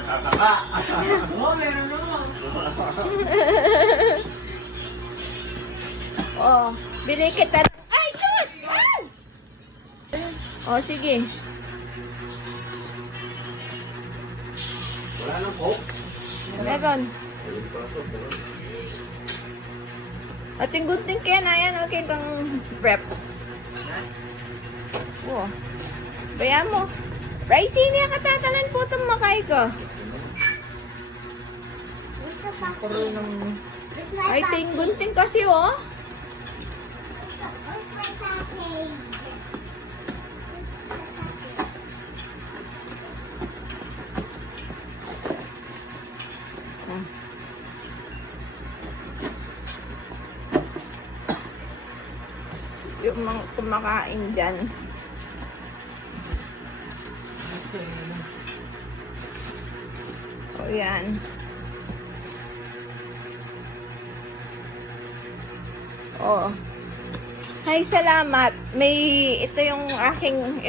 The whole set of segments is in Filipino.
matataka. Oo, meron naman. Oh, bili kita. Ay, shoot! Ah! Oh, sige. Wala nang coke. Meron. Ating gunting kaya na yan. Okay kang prep. Oh. Bayan mo. Righty niya katatalan po itong makay ko. Ay, ting gunting kasi oh. Yung mga kumakain dyan. O yan. Oh. Hay, salamat. May, ito yung aking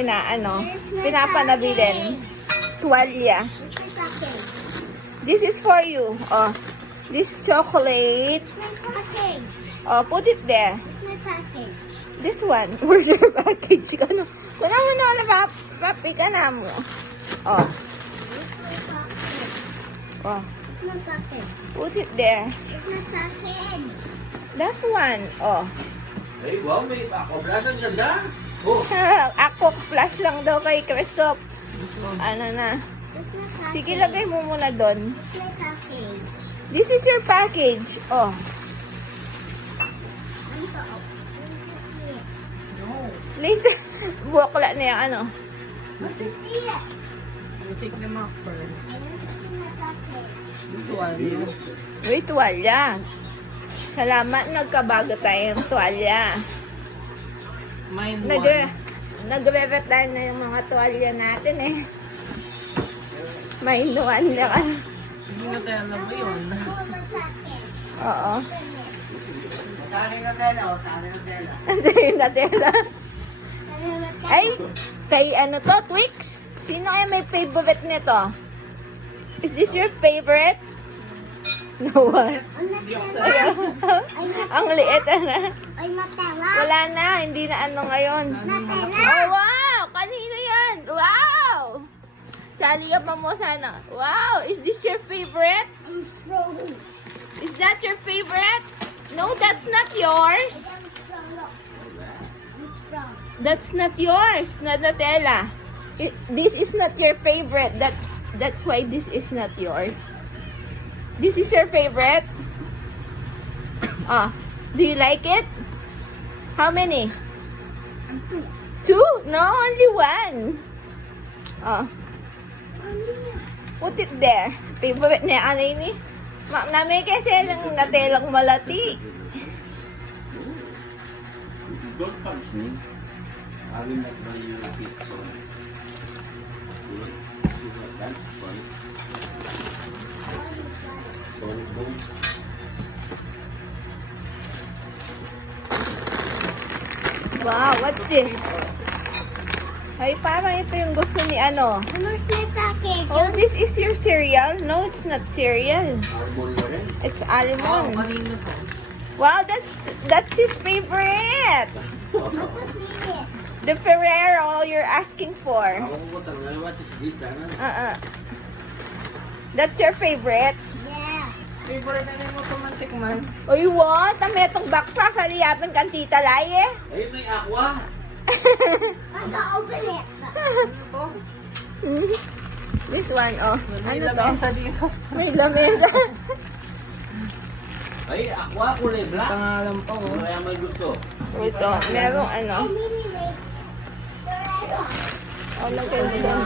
pinapanabilin. Tuwalya. This is for you. Oh. This chocolate. Oh, put it there. This one. Where's your package? Ano? Wala mo na papi ka na mo. Oh. Oh. Put it there. That one. Oh. Ay, wow, may ako-flash. Ang ganda. Oh. Ako, flash lang daw kay Christoph. Ano na. Sige, lagay mo muna doon. This is your package. Oh. Later. Bukla na yung ano. Take them off first. Uy, tuwalya. Salamat, nagkabago tayong tuwalya. Mine one. Nagre-ret tayo na yung mga tuwalya natin eh. May inuwan na ka. Hindi na tayo alam ba yun? Oo. Saan na tela? O, saan na tela? Andiyan na tela. Ay, kay ano to, Twix? Sino ay may favorite nito? Is this your favorite? No one. Ang liit na. Wala na, hindi na ano ngayon. Oh, wow! Kanino yan? Wow! Sali ka pa mo sana. Wow! Is this your favorite? Is that your favorite? No, that's not yours. That's not yours, Nutella. This is not your favorite. That's why this is not yours. This is your favorite? Do you like it? How many? Two? No, only one. Put it there. Favorite niya, ano ini? Nami kasi lang natelang malati. Don't punch me. I will not run you like it. So, that one. Solid bone. Wow, what's this? Ay, parang ito yung gusto ni ano. Oh, this is your cereal? No, it's not cereal. Arbol na rin. It's Oh, almond. kanino to? Wow, that's his favorite. The Ferrero you're asking for. Ako ko tangal, what is this? Ano? That's your favorite. Favorite na rin mo pumantik man. Uy, what? Ang metong backpack, haliyapin kang tita Lai eh. Ay, may aqua. This one, oh. May Ano to? lamesa dito. May lamesa. Ay, aqua, kulay black. Pangalan pa oh. Ano kaya may gusto? Ito, merong ano. Oh, lagay mo doon.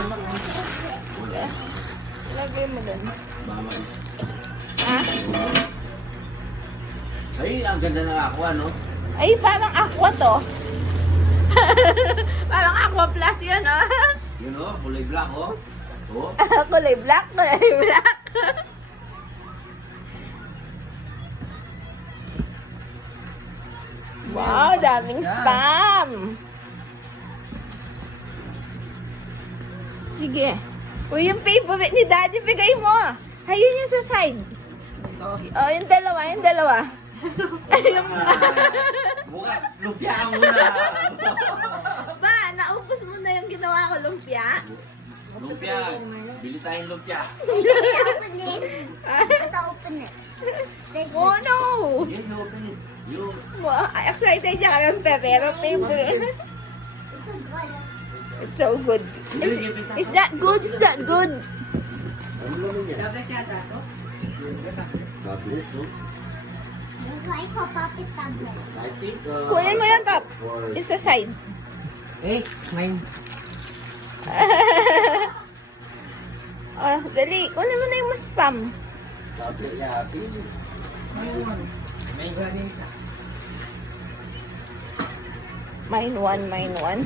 Lagay mo doon. Mama. Ha? Ay, ang ganda ng aqua, no? Ay, parang aqua to. Parang aqua plus yun, oh. Yun, oh, kulay black, oh. Oh. Kulay black, kulay black. Wow, daming spam. Sige. Uy, yung favorite ni Daddy, bigay mo. Ayun yung sa side. Oh, yung dalawa, yung dalawa. Ayun. Bukas, lumpia ka muna. Ba, naupos mo na yung ginawa ko, lumpia. Lumpia. Bili tayong lumpia. Open this. Ito open it. Oh, no. Yun, open it. Yung Wow, excited siya kami, pero favorite. It's so good. Is that good? Is that good? ano naman yan? Tablet yata to? Tablet, no? Nagkain ko puppet tablet. I think, Kunin mo yung top. for Yung sa side. Eh, mine. Oh, dali. Kunin mo na yung mas spam. tablet yapi. May galing ka. Mine one, mine one.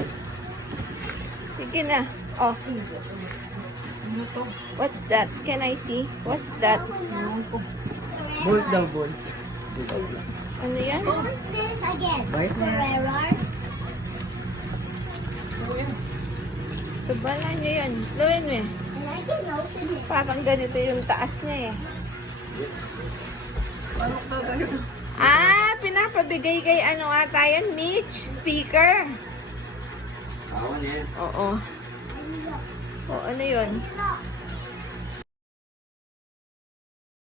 Sige na. Oh, Ano to? what's that? Can I see? What's that? Bolt daw, bolt. Ano yan? What's this again? Bite na yan. Ferrari? Sabala niya yan. Gawin mo eh. And I can open it. Parang ganito yung taas niya eh. Paano ka tayo? Ah, pinapabigay kay ano ata yan, Mitch? Speaker. Awan yan. Oo. O, ano yun? Look.